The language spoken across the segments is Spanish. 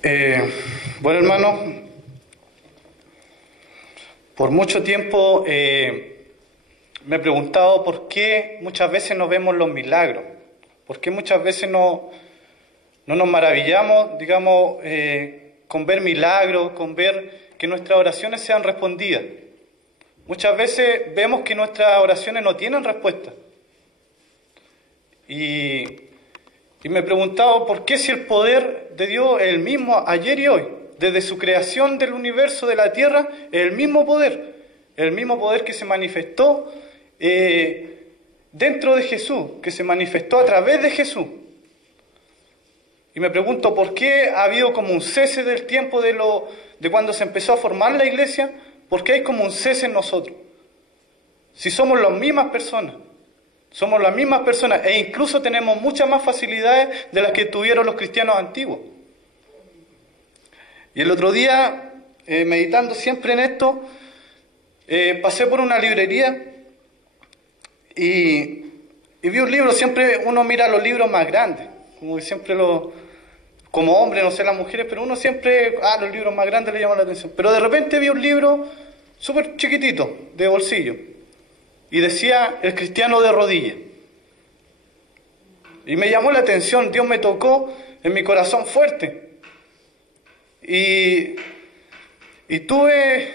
Eh, bueno, hermano, por mucho tiempo me he preguntado por qué muchas veces no vemos los milagros, por qué muchas veces no nos maravillamos, digamos, con ver milagros, con ver que nuestras oraciones sean respondidas. Muchas veces vemos que nuestras oraciones no tienen respuesta. Y me he preguntado por qué, si el poder de Dios es el mismo ayer y hoy, desde su creación del universo, de la tierra, es el mismo poder que se manifestó dentro de Jesús, que se manifestó a través de Jesús. Y me pregunto por qué ha habido como un cese del tiempo de cuando se empezó a formar la iglesia, por qué hay como un cese en nosotros. Si somos las mismas personas e incluso tenemos muchas más facilidades de las que tuvieron los cristianos antiguos. Y el otro día, meditando siempre en esto, pasé por una librería y vi un libro. Siempre uno mira los libros más grandes, como hombre, no sé las mujeres, pero uno siempre, los libros más grandes le llaman la atención. Pero de repente vi un libro súper chiquitito, de bolsillo, y decía El cristiano de rodillas. Y me llamó la atención, Dios me tocó en mi corazón fuerte. Y tuve,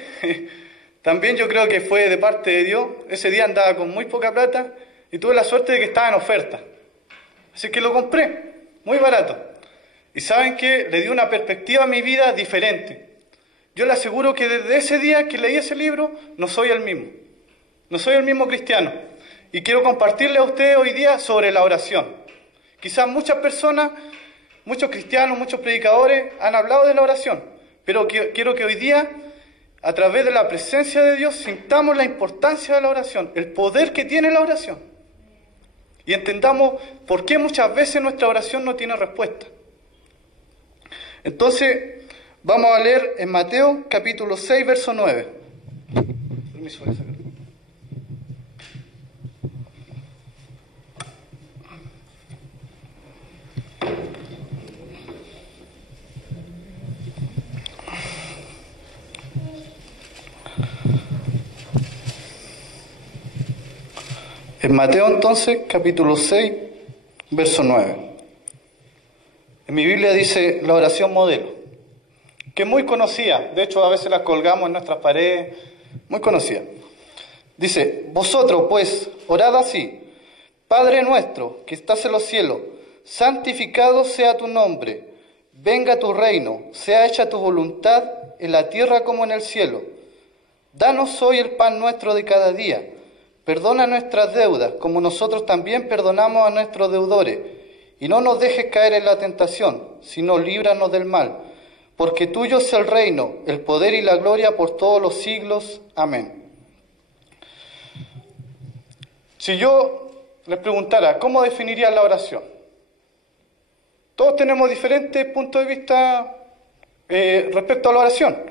también yo creo que fue de parte de Dios, ese día andaba con muy poca plata y tuve la suerte de que estaba en oferta. Así que lo compré, muy barato. Y ¿saben qué? Le dio una perspectiva a mi vida diferente. Yo le aseguro que desde ese día que leí ese libro, no soy el mismo. No soy el mismo cristiano. Y quiero compartirle a ustedes hoy día sobre la oración. Quizás muchas personas, muchos cristianos, muchos predicadores han hablado de la oración. Pero quiero que hoy día, a través de la presencia de Dios, sintamos la importancia de la oración, el poder que tiene la oración. Y entendamos por qué muchas veces nuestra oración no tiene respuesta. Entonces, vamos a leer en Mateo capítulo 6, verso 9. Permiso, voy a sacar. En Mateo entonces, capítulo 6, verso 9. En mi Biblia dice la oración modelo, que es muy conocida, de hecho a veces la colgamos en nuestras paredes, muy conocida. Dice: vosotros pues, orad así: Padre nuestro, que estás en los cielos, santificado sea tu nombre, venga tu reino, sea hecha tu voluntad en la tierra como en el cielo. Danos hoy el pan nuestro de cada día. Perdona nuestras deudas, como nosotros también perdonamos a nuestros deudores. Y no nos dejes caer en la tentación, sino líbranos del mal. Porque tuyo es el reino, el poder y la gloria por todos los siglos. Amén. Si yo les preguntara, ¿cómo definirían la oración? Todos tenemos diferentes puntos de vista respecto a la oración.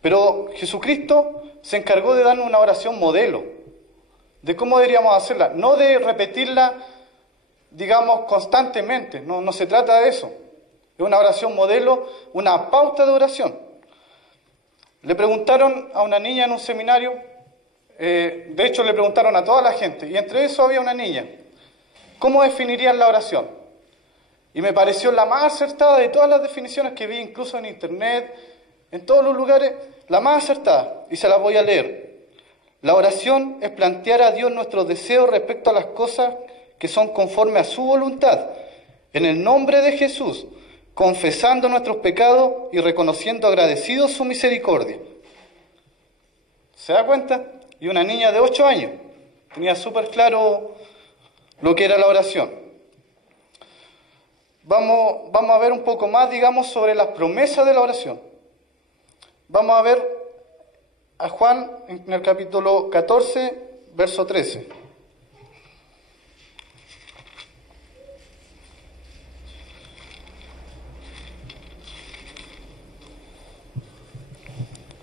Pero Jesucristo se encargó de darnos una oración modelo, de cómo deberíamos hacerla, no de repetirla, digamos, constantemente. No se trata de eso. Es una oración modelo, una pauta de oración. Le preguntaron a una niña en un seminario, de hecho le preguntaron a toda la gente, y entre eso había una niña: ¿cómo definirían la oración? Y me pareció la más acertada de todas las definiciones que vi, incluso en internet, en todos los lugares, la más acertada, y se las voy a leer. La oración es plantear a Dios nuestros deseos respecto a las cosas que son conforme a su voluntad, en el nombre de Jesús, confesando nuestros pecados y reconociendo agradecidos su misericordia. ¿Se da cuenta? Y una niña de 8 años tenía súper claro lo que era la oración. Vamos a ver un poco más, digamos, sobre las promesas de la oración. Vamos a ver a Juan en el capítulo 14, verso 13.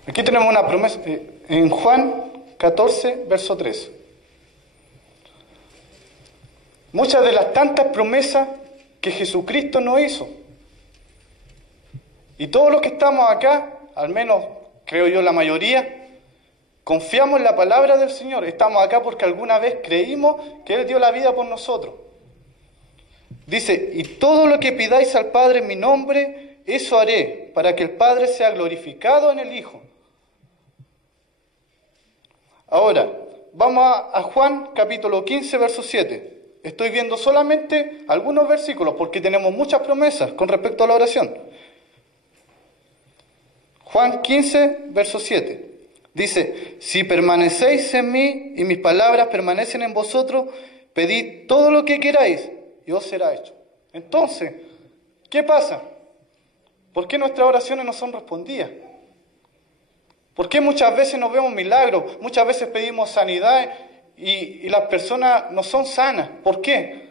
Aquí tenemos una promesa en Juan 14, verso 13. Muchas de las tantas promesas que Jesucristo nos hizo. Y todos los que estamos acá, al menos creo yo la mayoría, confiamos en la palabra del Señor. Estamos acá porque alguna vez creímos que Él dio la vida por nosotros. Dice, y todo lo que pidáis al Padre en mi nombre, eso haré, para que el Padre sea glorificado en el Hijo. Ahora, vamos a Juan capítulo 15, verso 7. Estoy viendo solamente algunos versículos porque tenemos muchas promesas con respecto a la oración. Juan 15, verso 7. Dice, si permanecéis en mí y mis palabras permanecen en vosotros, pedid todo lo que queráis y os será hecho. Entonces, ¿qué pasa? ¿Por qué nuestras oraciones no son respondidas? ¿Por qué muchas veces no vemos milagros? Muchas veces pedimos sanidad y las personas no son sanas. ¿Por qué?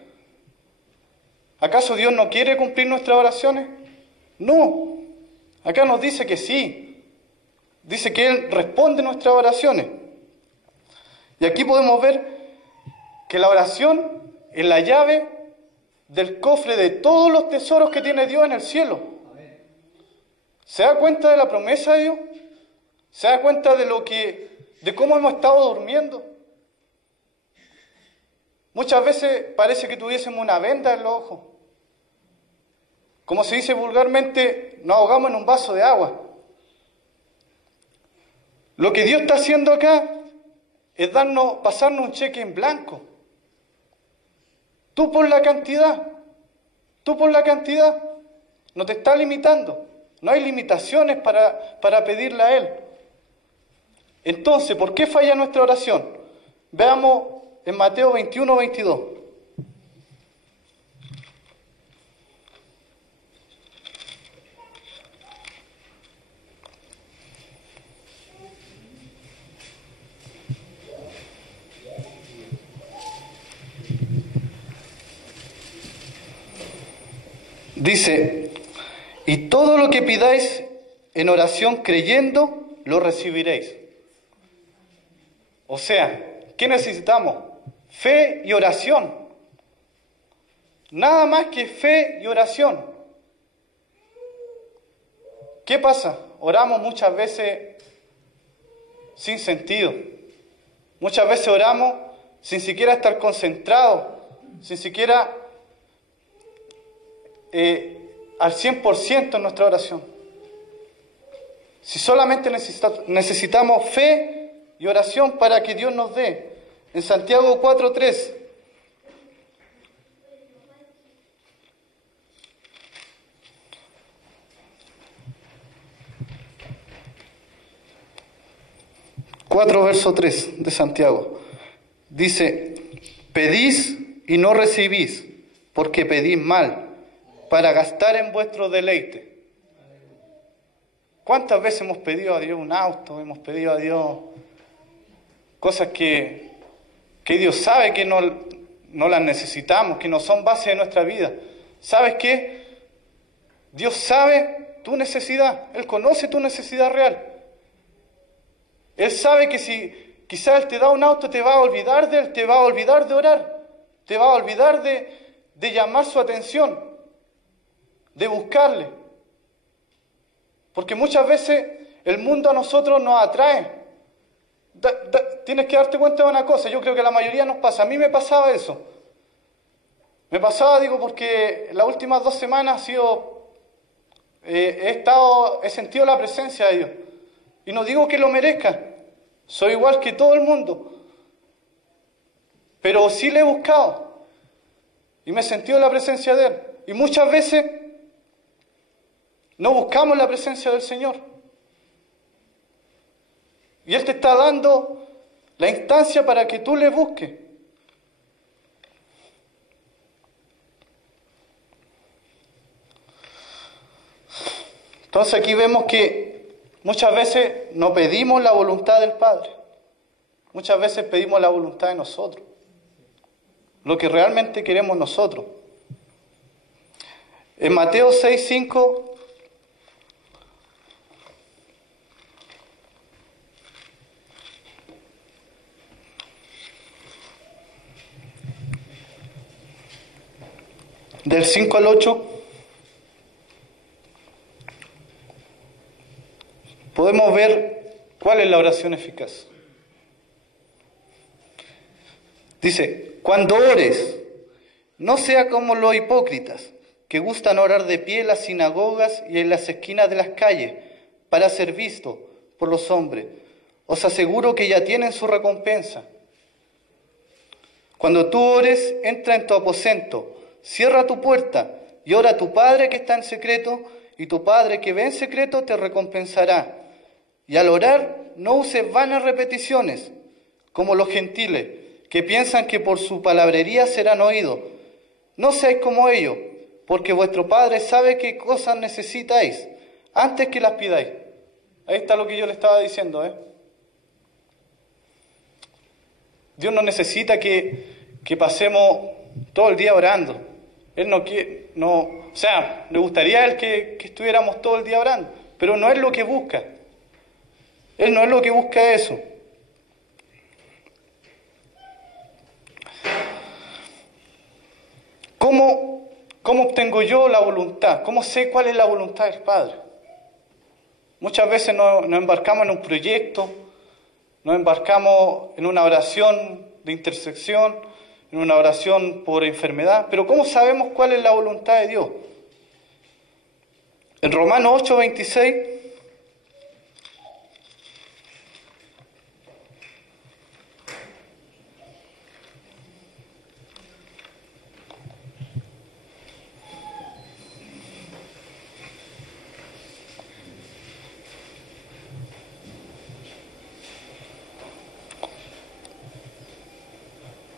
¿Acaso Dios no quiere cumplir nuestras oraciones? No. Acá nos dice que sí. Dice que Él responde nuestras oraciones. Y aquí podemos ver que la oración es la llave del cofre de todos los tesoros que tiene Dios en el cielo. ¿Se da cuenta de la promesa de Dios? ¿Se da cuenta de cómo hemos estado durmiendo? Muchas veces parece que tuviésemos una venda en los ojos. Como se dice vulgarmente, nos ahogamos en un vaso de agua. Lo que Dios está haciendo acá es pasarnos un cheque en blanco. Tú por la cantidad, no te está limitando. No hay limitaciones para pedirle a Él. Entonces, ¿por qué falla nuestra oración? Veamos en Mateo 21, 22. Dice, y todo lo que pidáis en oración creyendo, lo recibiréis. O sea, ¿qué necesitamos? Fe y oración. Nada más que fe y oración. ¿Qué pasa? Oramos muchas veces sin sentido. Muchas veces oramos sin siquiera estar concentrados, sin siquiera al 100% en nuestra oración. Si solamente necesitamos fe y oración para que Dios nos dé. En Santiago 4:3. Verso 3 de Santiago. Dice, pedís y no recibís, porque pedís mal, para gastar en vuestro deleite. ¿Cuántas veces hemos pedido a Dios un auto? Hemos pedido a Dios cosas que Dios sabe que no las necesitamos, que no son base de nuestra vida. ¿Sabes qué? Dios sabe tu necesidad. Él conoce tu necesidad real. Él sabe que si quizás Él te da un auto, te va a olvidar de Él, te va a olvidar de orar, te va a olvidar de llamar su atención, de buscarle. Porque muchas veces el mundo a nosotros nos atrae. Tienes que darte cuenta de una cosa, yo creo que a la mayoría nos pasa, a mí me pasaba eso. Me pasaba, porque las últimas 2 semanas he sentido la presencia de Dios. Y no digo que lo merezca, soy igual que todo el mundo. Pero sí le he buscado y me he sentido la presencia de Él. Y muchas veces no buscamos la presencia del Señor. Y Él te está dando la instancia para que tú le busques. Entonces aquí vemos que muchas veces no pedimos la voluntad del Padre. Muchas veces pedimos la voluntad de nosotros. Lo que realmente queremos nosotros. En Mateo 6:5... del 5 al 8, podemos ver cuál es la oración eficaz. Dice, cuando ores, no sea como los hipócritas, que gustan orar de pie en las sinagogas y en las esquinas de las calles, para ser visto por los hombres. Os aseguro que ya tienen su recompensa. Cuando tú ores, entra en tu aposento, cierra tu puerta y ora a tu Padre que está en secreto, y tu Padre que ve en secreto te recompensará. Y al orar, no uses vanas repeticiones, como los gentiles, que piensan que por su palabrería serán oídos. No seáis como ellos, porque vuestro Padre sabe qué cosas necesitáis antes que las pidáis. Ahí está lo que yo le estaba diciendo, Dios no necesita que pasemos todo el día orando. Él le gustaría a Él que estuviéramos todo el día orando, pero no es lo que busca. Él no es lo que busca eso. ¿Cómo obtengo yo la voluntad? ¿Cómo sé cuál es la voluntad del Padre? Muchas veces nos embarcamos en un proyecto, nos embarcamos en una oración de intersección, en una oración por enfermedad, pero ¿cómo sabemos cuál es la voluntad de Dios? En Romanos 8:26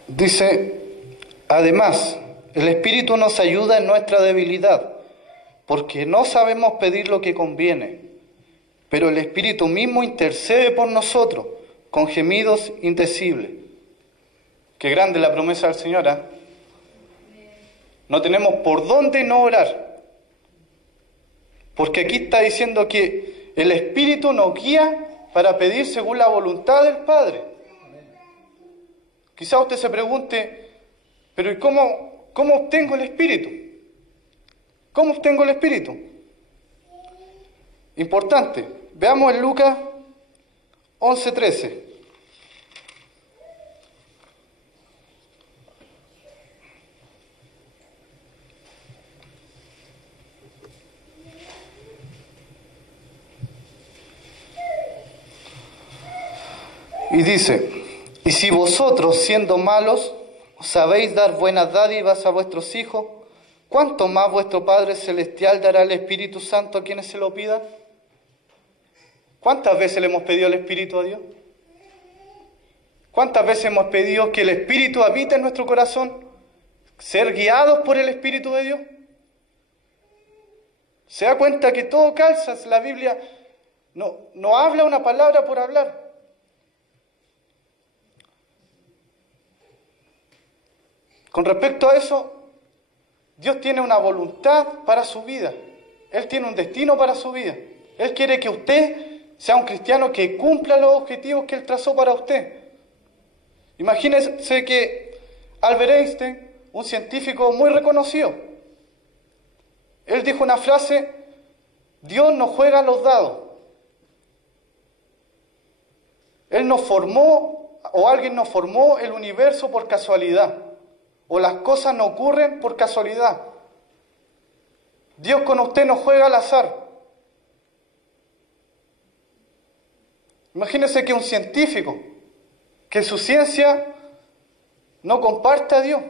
dice, además, el Espíritu nos ayuda en nuestra debilidad, porque no sabemos pedir lo que conviene, pero el Espíritu mismo intercede por nosotros con gemidos indecibles. Qué grande la promesa del Señor, ¿eh? No tenemos por dónde no orar, porque aquí está diciendo que el Espíritu nos guía para pedir según la voluntad del Padre. Quizá usted se pregunte, pero ¿y cómo obtengo el Espíritu? ¿Cómo obtengo el Espíritu? Importante, veamos en Lucas 11:13. Y dice, y si vosotros, siendo malos, sabéis dar buenas dádivas a vuestros hijos, ¿cuánto más vuestro Padre Celestial dará el Espíritu Santo a quienes se lo pidan? ¿Cuántas veces le hemos pedido el Espíritu a Dios? ¿Cuántas veces hemos pedido que el Espíritu habite en nuestro corazón? Ser guiados por el Espíritu de Dios. ¿Se da cuenta que todo calza? La Biblia no habla una palabra por hablar. Con respecto a eso, Dios tiene una voluntad para su vida. Él tiene un destino para su vida. Él quiere que usted sea un cristiano que cumpla los objetivos que Él trazó para usted. Imagínese que Albert Einstein, un científico muy reconocido, él dijo una frase, Dios no juega a los dados. Él nos formó, o alguien nos formó el universo por casualidad. O las cosas no ocurren por casualidad. Dios con usted no juega al azar. Imagínese que un científico, que su ciencia no comparte a Dios.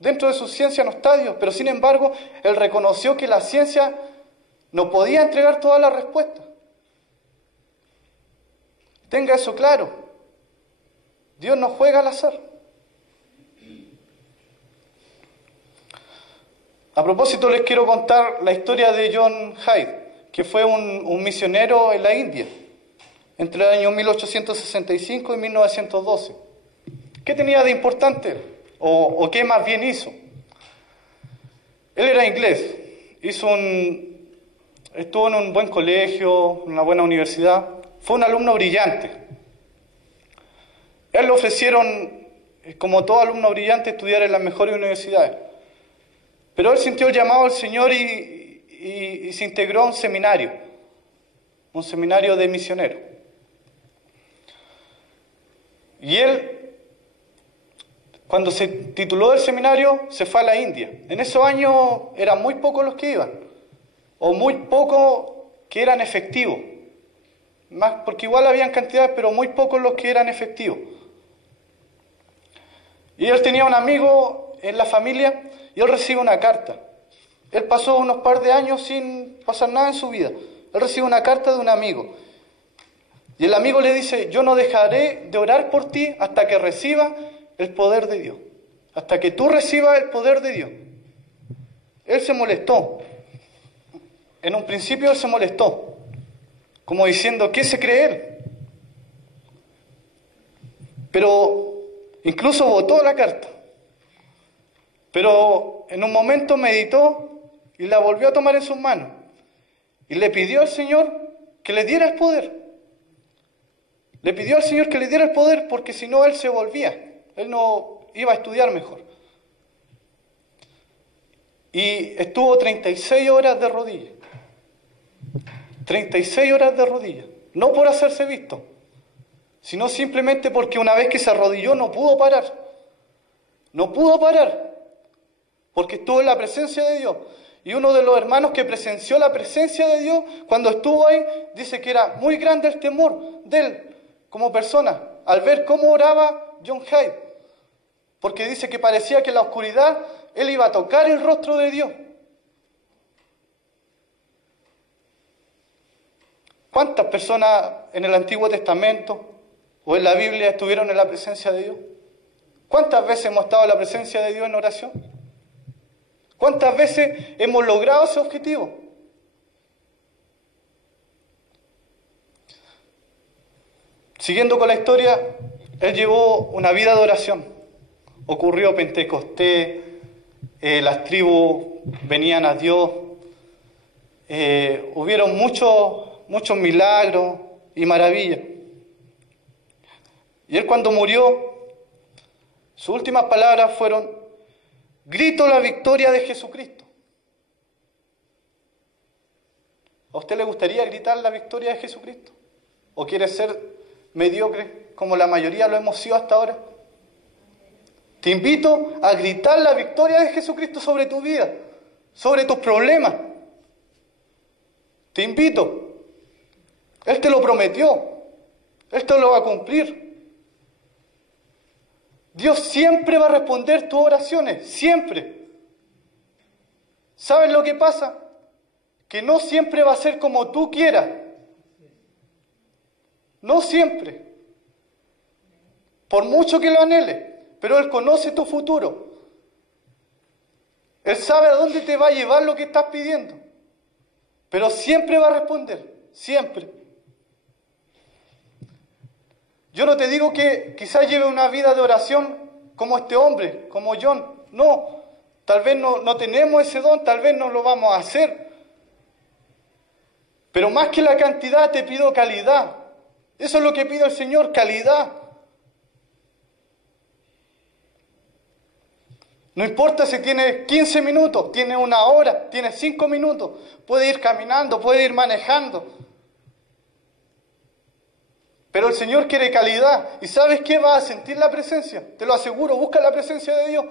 Dentro de su ciencia no está Dios, pero sin embargo, él reconoció que la ciencia no podía entregar todas las respuestas. Tenga eso claro. Dios no juega al azar. A propósito, les quiero contar la historia de John Hyde, que fue un misionero en la India, entre el año 1865 y 1912. ¿Qué tenía de importante? ¿O qué más bien hizo? Él era inglés, estuvo en un buen colegio, en una buena universidad, fue un alumno brillante. A él le ofrecieron, como todo alumno brillante, estudiar en las mejores universidades. Pero él sintió el llamado del Señor y se integró a un un seminario de misioneros. Y él, cuando se tituló del seminario, se fue a la India. En esos años eran muy pocos los que iban, o muy pocos que eran efectivos. Más, porque igual habían cantidades, pero muy pocos los que eran efectivos. Y él tenía un amigo en la familia y él recibe una carta. Él pasó unos par de años sin pasar nada en su vida. Él recibe una carta de un amigo. Y el amigo le dice: yo no dejaré de orar por ti hasta que reciba el poder de Dios. Hasta que tú recibas el poder de Dios. Él se molestó. En un principio él se molestó. Como diciendo: ¿qué se cree él? Pero incluso votó la carta. Pero en un momento meditó y la volvió a tomar en sus manos. Y le pidió al Señor que le diera el poder. Le pidió al Señor que le diera el poder, porque si no él se volvía. Él no iba a estudiar mejor. Y estuvo 36 horas de rodillas. 36 horas de rodillas. No por hacerse visto, sino simplemente porque una vez que se arrodilló no pudo parar. No pudo parar, porque estuvo en la presencia de Dios. Y uno de los hermanos que presenció la presencia de Dios, cuando estuvo ahí, dice que era muy grande el temor de él como persona, al ver cómo oraba John Hyde, porque dice que parecía que en la oscuridad él iba a tocar el rostro de Dios. ¿Cuántas personas en el Antiguo Testamento o en la Biblia estuvieron en la presencia de Dios? ¿Cuántas veces hemos estado en la presencia de Dios en oración? ¿Cuántas veces hemos logrado ese objetivo? Siguiendo con la historia, él llevó una vida de oración. Ocurrió Pentecostés, las tribus venían a Dios, hubieron muchos milagros y maravillas. Y él, cuando murió, sus últimas palabras fueron: grito la victoria de Jesucristo. ¿A usted le gustaría gritar la victoria de Jesucristo? ¿O quiere ser mediocre como la mayoría lo hemos sido hasta ahora? Te invito a gritar la victoria de Jesucristo sobre tu vida, sobre tus problemas. Te invito. Él te lo prometió. Él te lo va a cumplir. Dios siempre va a responder tus oraciones, siempre. ¿Sabes lo que pasa? Que no siempre va a ser como tú quieras. No siempre. Por mucho que lo anhele, pero Él conoce tu futuro. Él sabe a dónde te va a llevar lo que estás pidiendo. Pero siempre va a responder, siempre. Yo no te digo que quizás lleve una vida de oración como este hombre, como John. No, tal vez no tenemos ese don, tal vez no lo vamos a hacer. Pero más que la cantidad, te pido calidad. Eso es lo que pide el Señor, calidad. No importa si tienes 15 minutos, tienes una hora, tienes 5 minutos. Puedes ir caminando, puedes ir manejando. Pero el Señor quiere calidad. ¿Y sabes qué? Vas a sentir la presencia. Te lo aseguro, busca la presencia de Dios.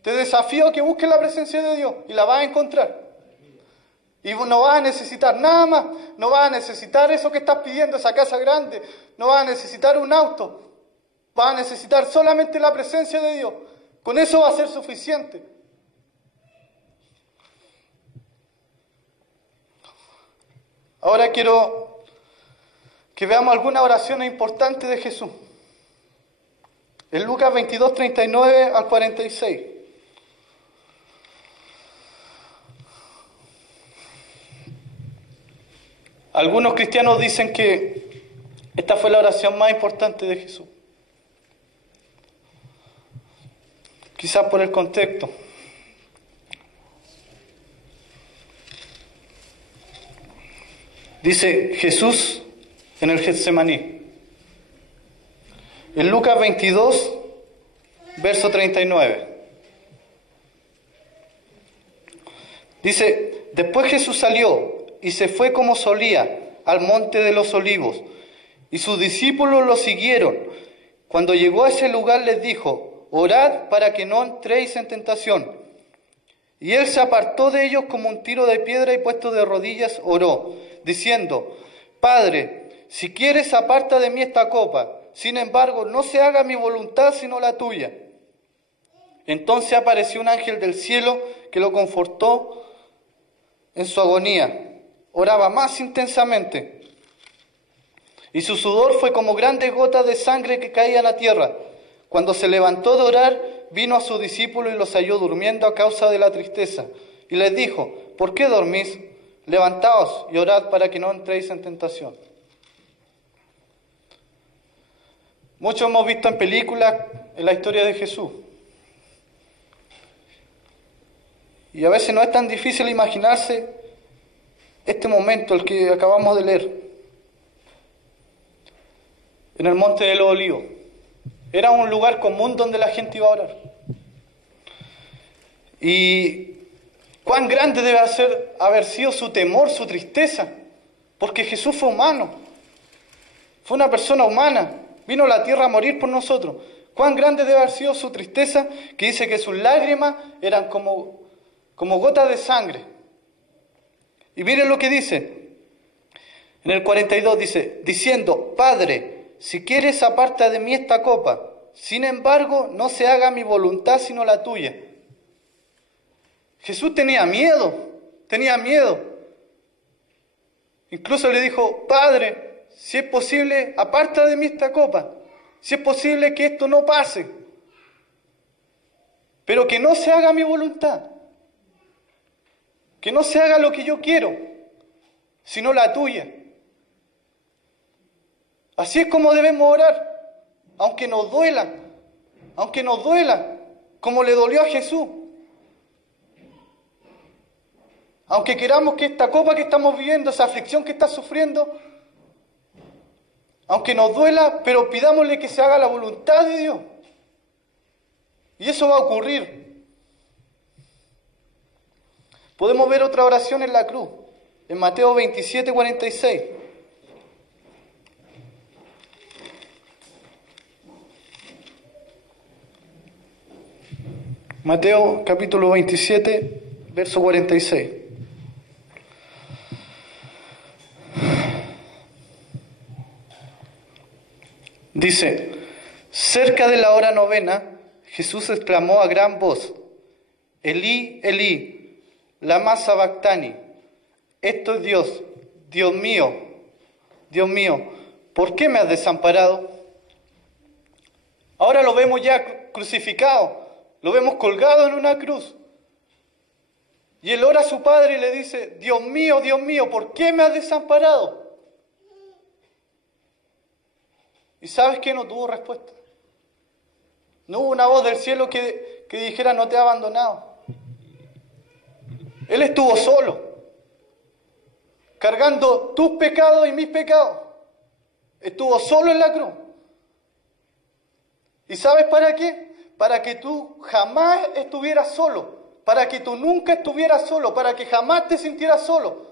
Te desafío a que busques la presencia de Dios y la vas a encontrar. Y no vas a necesitar nada más. No vas a necesitar eso que estás pidiendo, esa casa grande. No vas a necesitar un auto. Vas a necesitar solamente la presencia de Dios. Con eso va a ser suficiente. Ahora quiero que veamos algunas oraciones importantes de Jesús. En Lucas 22, 39 al 46. Algunos cristianos dicen que esta fue la oración más importante de Jesús. Quizás por el contexto. Dice Jesús en el Getsemaní. En Lucas 22, verso 39. Dice: después Jesús salió y se fue como solía al monte de los olivos, y sus discípulos lo siguieron. Cuando llegó a ese lugar les dijo: orad para que no entréis en tentación. Y él se apartó de ellos como un tiro de piedra y puesto de rodillas oró, diciendo: Padre, si quieres aparta de mí esta copa, sin embargo no se haga mi voluntad sino la tuya. Entonces apareció un ángel del cielo que lo confortó en su agonía. Oraba más intensamente, y su sudor fue como grandes gotas de sangre que caían a tierra. Cuando se levantó de orar, vino a sus discípulos y los halló durmiendo a causa de la tristeza. Y les dijo: ¿por qué dormís? Levantaos y orad para que no entréis en tentación. Muchos hemos visto en películas en la historia de Jesús. Y a veces no es tan difícil imaginarse este momento, el que acabamos de leer, en el Monte de los Olivos. Era un lugar común donde la gente iba a orar. Y cuán grande debe haber sido su temor, su tristeza, porque Jesús fue humano, fue una persona humana, vino a la tierra a morir por nosotros. Cuán grande debe haber sido su tristeza, que dice que sus lágrimas eran como gotas de sangre. Y miren lo que dice, en el 42 dice: diciendo: Padre, si quieres aparta de mí esta copa, sin embargo no se haga mi voluntad sino la tuya. Jesús tenía miedo. Incluso le dijo: Padre, si es posible, aparta de mí esta copa, si es posible que esto no pase, pero que no se haga mi voluntad, que no se haga lo que yo quiero, sino la tuya. Así es como debemos orar, aunque nos duela, como le dolió a Jesús. Aunque queramos que esta copa que estamos viviendo, esa aflicción que está sufriendo, aunque nos duela, pero pidámosle que se haga la voluntad de Dios. Y eso va a ocurrir. Podemos ver otra oración en la cruz, en Mateo 27, 46. Mateo capítulo 27, verso 46. Dice: cerca de la hora novena, Jesús exclamó a gran voz: Elí, Elí, lama sabactani. Esto es Dios, Dios mío, ¿por qué me has desamparado? Ahora lo vemos ya crucificado, lo vemos colgado en una cruz. Y él ora a su Padre y le dice: Dios mío, ¿por qué me has desamparado? ¿Y sabes qué? No tuvo respuesta. No hubo una voz del cielo que dijera: no te he abandonado. Él estuvo solo, cargando tus pecados y mis pecados. Estuvo solo en la cruz. ¿Y sabes para qué? Para que tú jamás estuvieras solo, para que tú nunca estuvieras solo, para que jamás te sintieras solo.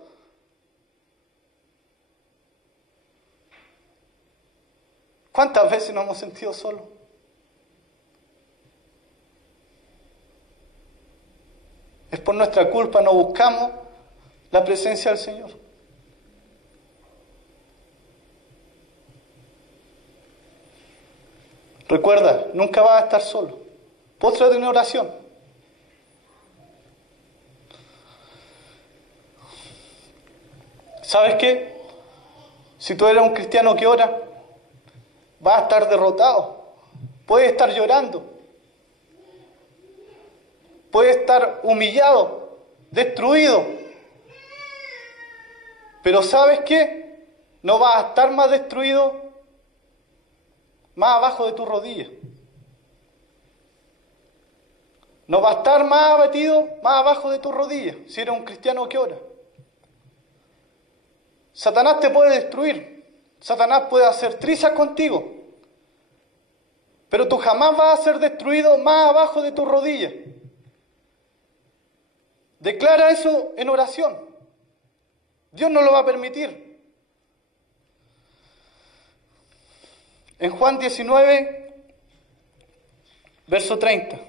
¿Cuántas veces nos hemos sentido solos? Es por nuestra culpa, no buscamos la presencia del Señor. Recuerda, nunca vas a estar solo. Póstrate en oración. ¿Sabes qué? Si tú eres un cristiano que ora, vas a estar derrotado. Puedes estar llorando. Puedes estar humillado, destruido. Pero ¿sabes qué? No vas a estar más destruido, más abajo de tus rodillas. No va a estar más abatido, más abajo de tus rodillas, si eres un cristiano que ora. Satanás te puede destruir, Satanás puede hacer trizas contigo, pero tú jamás vas a ser destruido más abajo de tus rodillas. Declara eso en oración. Dios no lo va a permitir. en Juan 19, verso 30.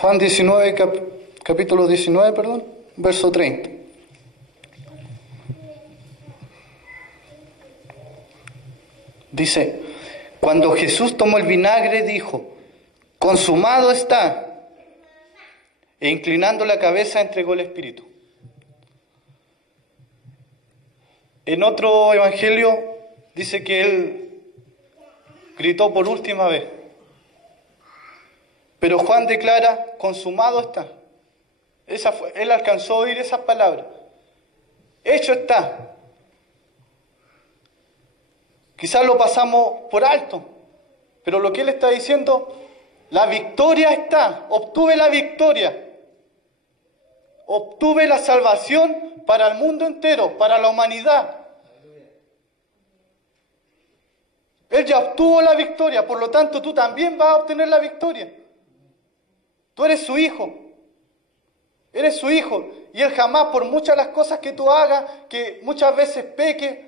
Juan 19, capítulo 19, perdón, verso 30. Dice, cuando Jesús tomó el vinagre, dijo, consumado está, e inclinando la cabeza entregó el Espíritu. En otro evangelio dice que él gritó por última vez. Pero Juan declara, consumado está. Él alcanzó a oír esas palabras. Hecho está. Quizás lo pasamos por alto, pero lo que él está diciendo, la victoria está. Obtuve la victoria. Obtuve la salvación para el mundo entero, para la humanidad. Él ya obtuvo la victoria, por lo tanto tú también vas a obtener la victoria. Tú eres su hijo. Eres su hijo. Y Él jamás, por muchas de las cosas que tú hagas, que muchas veces peques,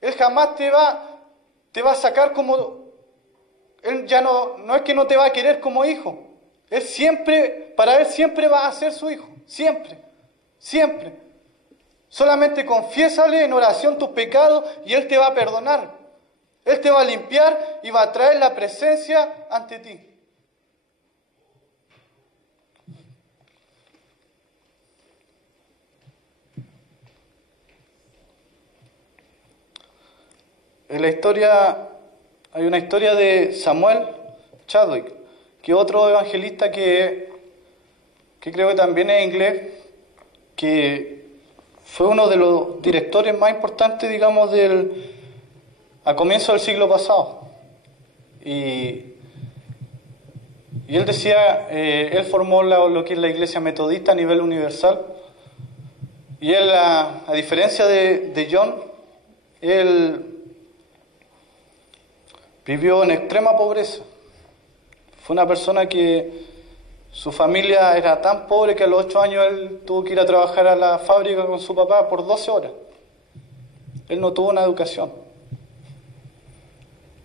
Él jamás te va a sacar como... Él ya no es que no te va a querer como hijo. Para Él siempre va a ser su hijo. Siempre. Siempre. Solamente confiésale en oración tus pecados y Él te va a perdonar. Él te va a limpiar y va a traer la presencia ante ti. En la historia, hay una historia de Samuel Chadwick, que otro evangelista que creo que también es inglés, que fue uno de los directores más importantes, digamos, a comienzo del siglo pasado. Y él decía, él formó lo que es la iglesia metodista a nivel universal, y él, a diferencia de John, él vivió en extrema pobreza. Fue una persona que su familia era tan pobre que a los 8 años él tuvo que ir a trabajar a la fábrica con su papá por 12 horas. Él no tuvo una educación.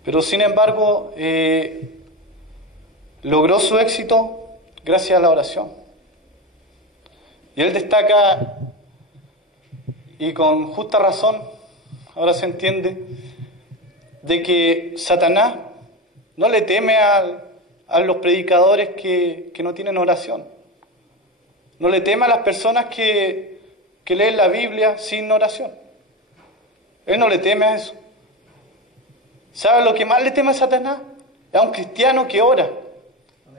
Pero sin embargo, logró su éxito gracias a la oración. Y él destaca, y con justa razón, ahora se entiende, de que Satanás no le teme a los predicadores que no tienen oración. No le teme a las personas que leen la Biblia sin oración. Él no le teme a eso. ¿Sabe lo que más le teme a Satanás? A un cristiano que ora.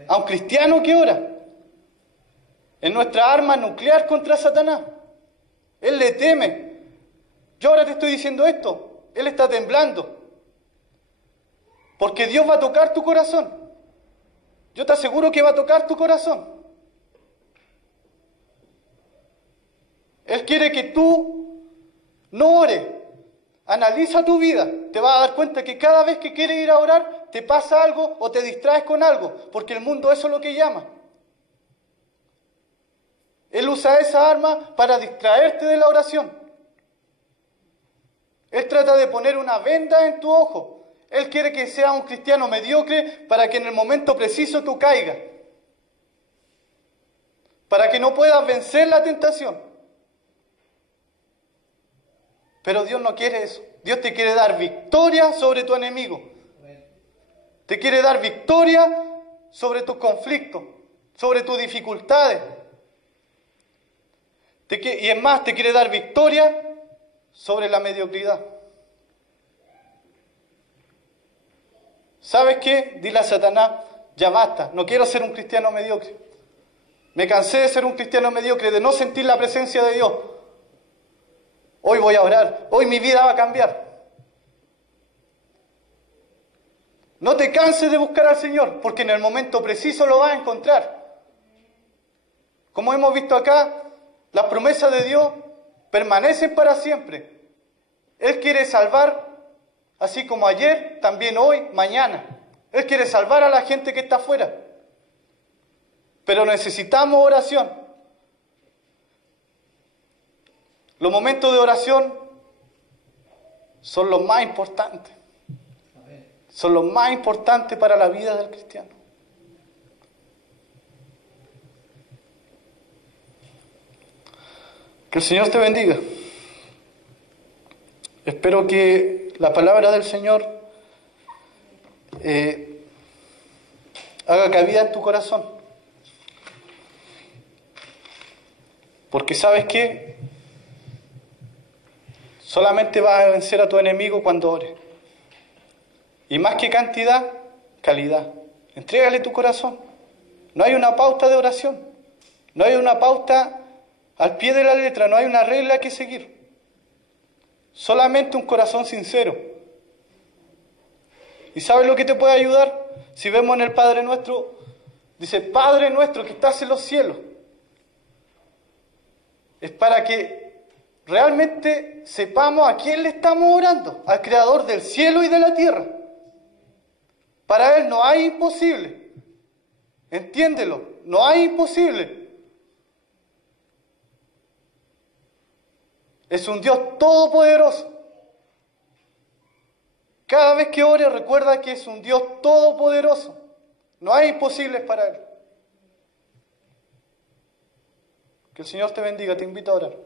A un cristiano que ora. Es nuestra arma nuclear contra Satanás. Él le teme. Yo ahora te estoy diciendo esto. Él está temblando. Porque Dios va a tocar tu corazón. Yo te aseguro que va a tocar tu corazón. Él quiere que tú no ores. Analiza tu vida. Te vas a dar cuenta que cada vez que quieres ir a orar, te pasa algo o te distraes con algo. Porque el mundo eso es lo que llama. Él usa esa arma para distraerte de la oración. Él trata de poner una venda en tu ojo. Él quiere que seas un cristiano mediocre para que en el momento preciso tú caigas. Para que no puedas vencer la tentación. Pero Dios no quiere eso. Dios te quiere dar victoria sobre tu enemigo. Te quiere dar victoria sobre tus conflictos, sobre tus dificultades. Y es más, te quiere dar victoria sobre la mediocridad. ¿Sabes qué? Dile a Satanás, ya basta, no quiero ser un cristiano mediocre. Me cansé de ser un cristiano mediocre, de no sentir la presencia de Dios. Hoy voy a orar, hoy mi vida va a cambiar. No te canses de buscar al Señor, porque en el momento preciso lo vas a encontrar. Como hemos visto acá, las promesas de Dios permanecen para siempre. Él quiere salvar, así como ayer, también hoy, mañana. Él quiere salvar a la gente que está afuera. Pero necesitamos oración. Los momentos de oración son los más importantes. Son los más importantes para la vida del cristiano. Que el Señor te bendiga. Espero que la palabra del Señor haga cabida en tu corazón. Porque ¿sabes qué? Solamente vas a vencer a tu enemigo cuando ores. Y más que cantidad, calidad. Entrégale tu corazón. No hay una pauta de oración. No hay una pauta al pie de la letra. No hay una regla que seguir. Solamente un corazón sincero. ¿Y sabes lo que te puede ayudar? Si vemos en el Padre Nuestro, dice, Padre nuestro que estás en los cielos. Es para que realmente sepamos a quién le estamos orando. Al Creador del cielo y de la tierra. Para Él no hay imposible. Entiéndelo, no hay imposible. Es un Dios todopoderoso. Cada vez que ores, recuerda que es un Dios todopoderoso. No hay imposibles para Él. Que el Señor te bendiga, te invito a orar.